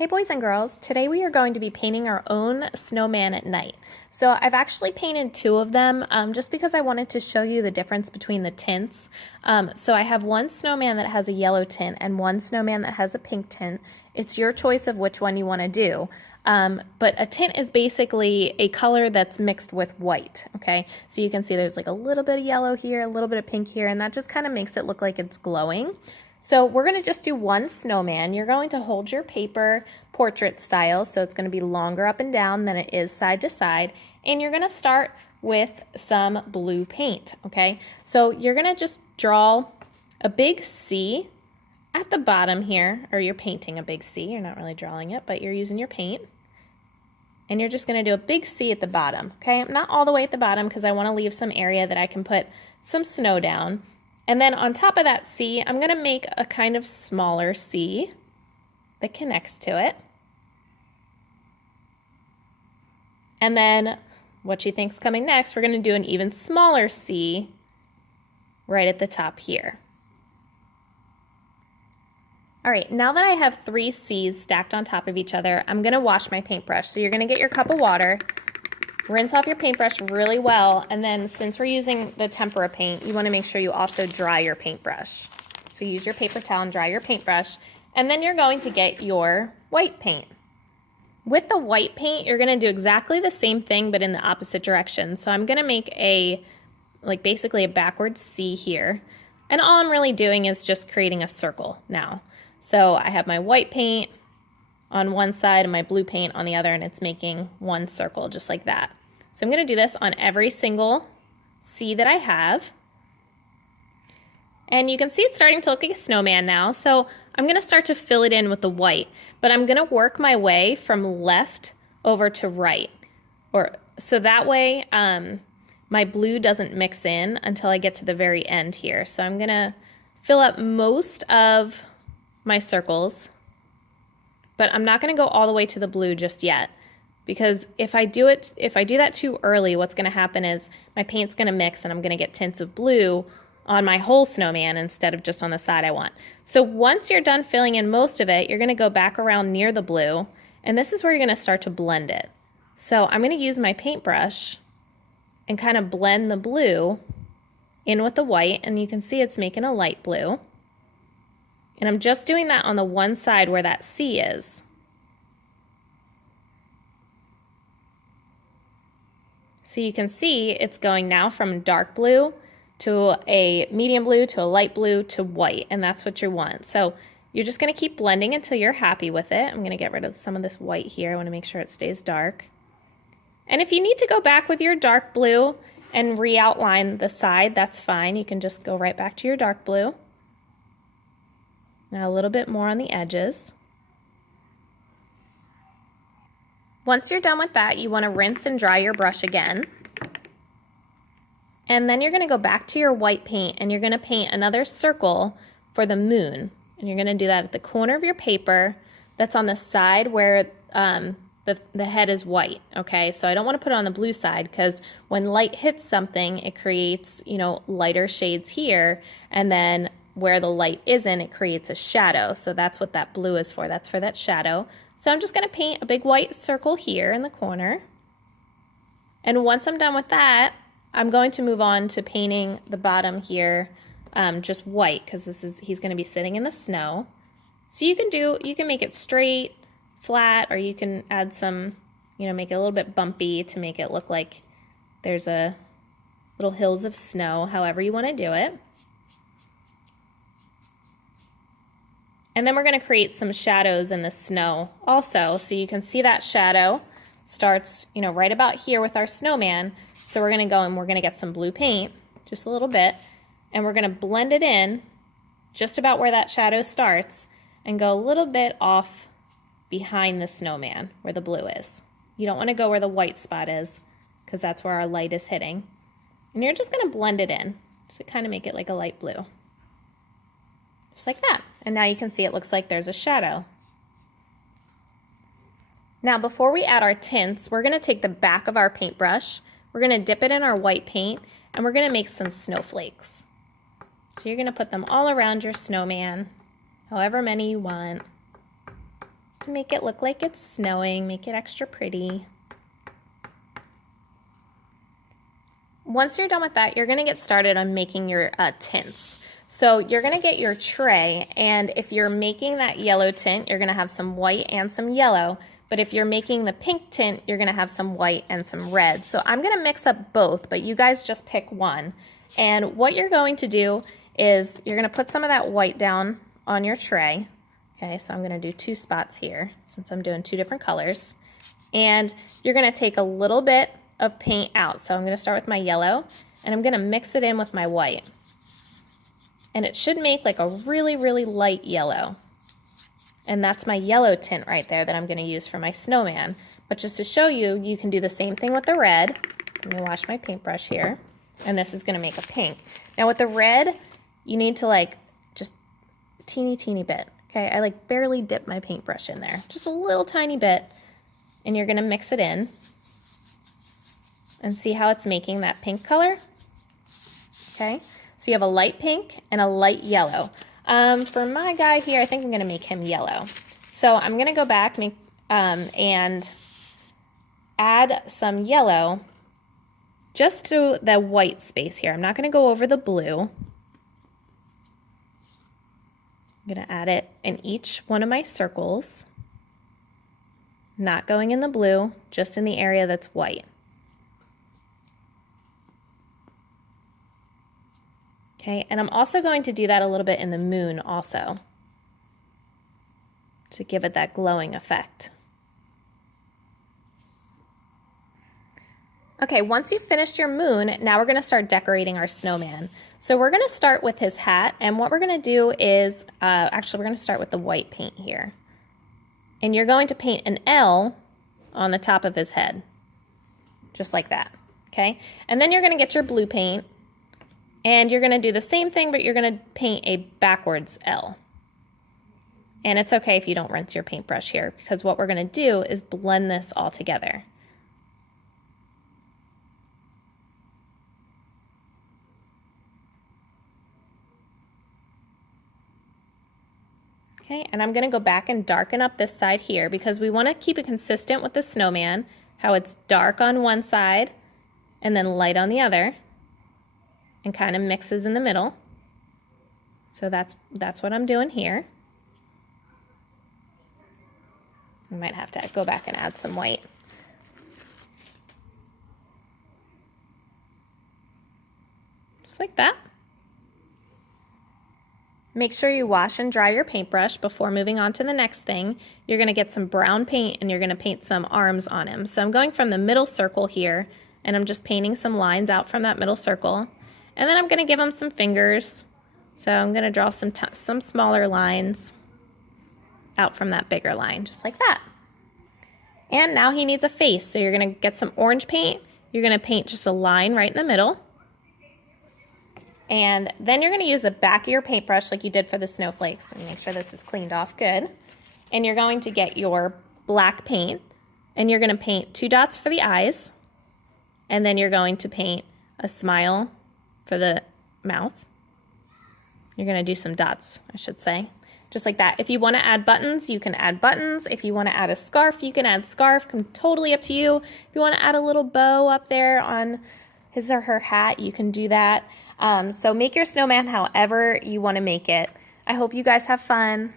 Hey boys and girls, today we are going to be painting our own snowman at night. So I've actually painted two of them just because I wanted to show you the difference between the tints. So I have one snowman that has a yellow tint and one snowman that has a pink tint. It's your choice of which one you want to do. But a tint is basically a color that's mixed with white, okay? So you can see there's like a little bit of yellow here, a little bit of pink here, and that just kind of makes it look like it's glowing. So we're going to just do one snowman. You're going to hold your paper portrait style, so it's going to be longer up and down than it is side to side, and you're going to start with some blue paint, okay? So you're going to just draw a big C at the bottom here, or you're painting a big C. You're not really drawing it, but you're using your paint. And you're just going to do a big C at the bottom, okay? Not all the way at the bottom because I want to leave some area that I can put some snow down. And then on top of that C, I'm going to make a kind of smaller C that connects to it. And then what you think's coming next, we're going to do an even smaller C right at the top here. All right, now that I have three C's stacked on top of each other, I'm going to wash my paintbrush. So you're going to get your cup of water, rinse off your paintbrush really well, and then since we're using the tempera paint, you want to make sure you also dry your paintbrush. So use your paper towel and dry your paintbrush, and then you're going to get your white paint. With the white paint, you're going to do exactly the same thing but in the opposite direction. So I'm going to make basically a backwards C here, and all I'm really doing is just creating a circle now. So I have my white paint on one side and my blue paint on the other, and it's making one circle just like that. So I'm going to do this on every single C that I have. And you can see it's starting to look like a snowman now. So I'm going to start to fill it in with the white, but I'm going to work my way from left over to right. So that way my blue doesn't mix in until I get to the very end here. So I'm going to fill up most of my circles, but I'm not going to go all the way to the blue just yet, because if I do that too early, what's going to happen is my paint's going to mix and I'm going to get tints of blue on my whole snowman instead of just on the side I want. So once you're done filling in most of it, you're going to go back around near the blue, and this is where you're going to start to blend it. So I'm going to use my paintbrush and kind of blend the blue in with the white, and you can see it's making a light blue. And I'm just doing that on the one side where that C is. So you can see it's going now from dark blue to a medium blue to a light blue to white, and that's what you want. So you're just going to keep blending until you're happy with it. I'm going to get rid of some of this white here. I want to make sure it stays dark. And if you need to go back with your dark blue and re-outline the side, that's fine. You can just go right back to your dark blue. Now a little bit more on the edges. Once you're done with that, you want to rinse and dry your brush again. And then you're going to go back to your white paint and you're going to paint another circle for the moon. And you're going to do that at the corner of your paper that's on the side where the head is white, okay? So I don't want to put it on the blue side because when light hits something, it creates, lighter shades here, and then where the light isn't, it creates a shadow. So that's what that blue is for. That's for that shadow. So I'm just going to paint a big white circle here in the corner. And once I'm done with that, I'm going to move on to painting the bottom here just white, because he's going to be sitting in the snow. So you can make it straight, flat, or you can add some, make it a little bit bumpy to make it look like there's a little hills of snow, however you want to do it. And then we're going to create some shadows in the snow also. So you can see that shadow starts, right about here with our snowman. So we're going to go and we're going to get some blue paint, just a little bit, and we're going to blend it in just about where that shadow starts and go a little bit off behind the snowman where the blue is. You don't want to go where the white spot is because that's where our light is hitting. And you're just going to blend it in to kind of make it like a light blue. Just like that. And now you can see it looks like there's a shadow. Now before we add our tints, we're going to take the back of our paintbrush, we're going to dip it in our white paint, and we're going to make some snowflakes. So you're going to put them all around your snowman, however many you want. just to make it look like it's snowing, make it extra pretty. Once you're done with that, you're gonna get started on making your tints. So you're gonna get your tray, and if you're making that yellow tint, you're gonna have some white and some yellow, but if you're making the pink tint, you're gonna have some white and some red. So I'm gonna mix up both, but you guys just pick one. And what you're going to do is you're gonna put some of that white down on your tray. Okay, so I'm gonna do 2 spots here since I'm doing 2 different colors. And you're gonna take a little bit of paint out. So I'm gonna start with my yellow and I'm gonna mix it in with my white. And it should make like a really, really light yellow. And that's my yellow tint right there that I'm gonna use for my snowman. But just to show you, you can do the same thing with the red. Let me wash my paintbrush here. And this is gonna make a pink. Now with the red, you need to like just teeny bit. Okay, I like barely dip my paintbrush in there. Just a little tiny bit. And you're gonna mix it in. And see how it's making that pink color? Okay, so you have a light pink and a light yellow. For my guy here, I think I'm gonna make him yellow. So I'm gonna go back and add some yellow just to the white space here. I'm not gonna go over the blue. I'm gonna add it in each one of my circles. Not going in the blue, just in the area that's white. Okay, and I'm also going to do that a little bit in the moon also to give it that glowing effect. Okay, once you've finished your moon, now we're gonna start decorating our snowman. So we're gonna start with his hat, and what we're gonna do is, actually we're gonna start with the white paint here. And you're going to paint an L on the top of his head, just like that, okay? And then you're gonna get your blue paint, and you're gonna do the same thing, but you're gonna paint a backwards L. And it's okay if you don't rinse your paintbrush here, because what we're gonna do is blend this all together. Okay, and I'm gonna go back and darken up this side here because we wanna keep it consistent with the snowman, how it's dark on one side and then light on the other, and kind of mixes in the middle. So that's what I'm doing here. I might have to go back and add some white. Just like that. Make sure you wash and dry your paintbrush before moving on to the next thing. You're gonna get some brown paint and you're gonna paint some arms on him. So I'm going from the middle circle here and I'm just painting some lines out from that middle circle. And then I'm gonna give him some fingers. So I'm gonna draw some smaller lines out from that bigger line, just like that. And now he needs a face. So you're gonna get some orange paint. You're gonna paint just a line right in the middle. And then you're gonna use the back of your paintbrush like you did for the snowflakes. So make sure this is cleaned off good. And you're going to get your black paint and you're gonna paint 2 dots for the eyes. And then you're going to paint a smile for the mouth. You're gonna do some dots, I should say. Just like that. If you wanna add buttons, you can add buttons. If you wanna add a scarf, you can add scarf. Totally up to you. If you wanna add a little bow up there on his or her hat, you can do that. So make your snowman however you wanna make it. I hope you guys have fun.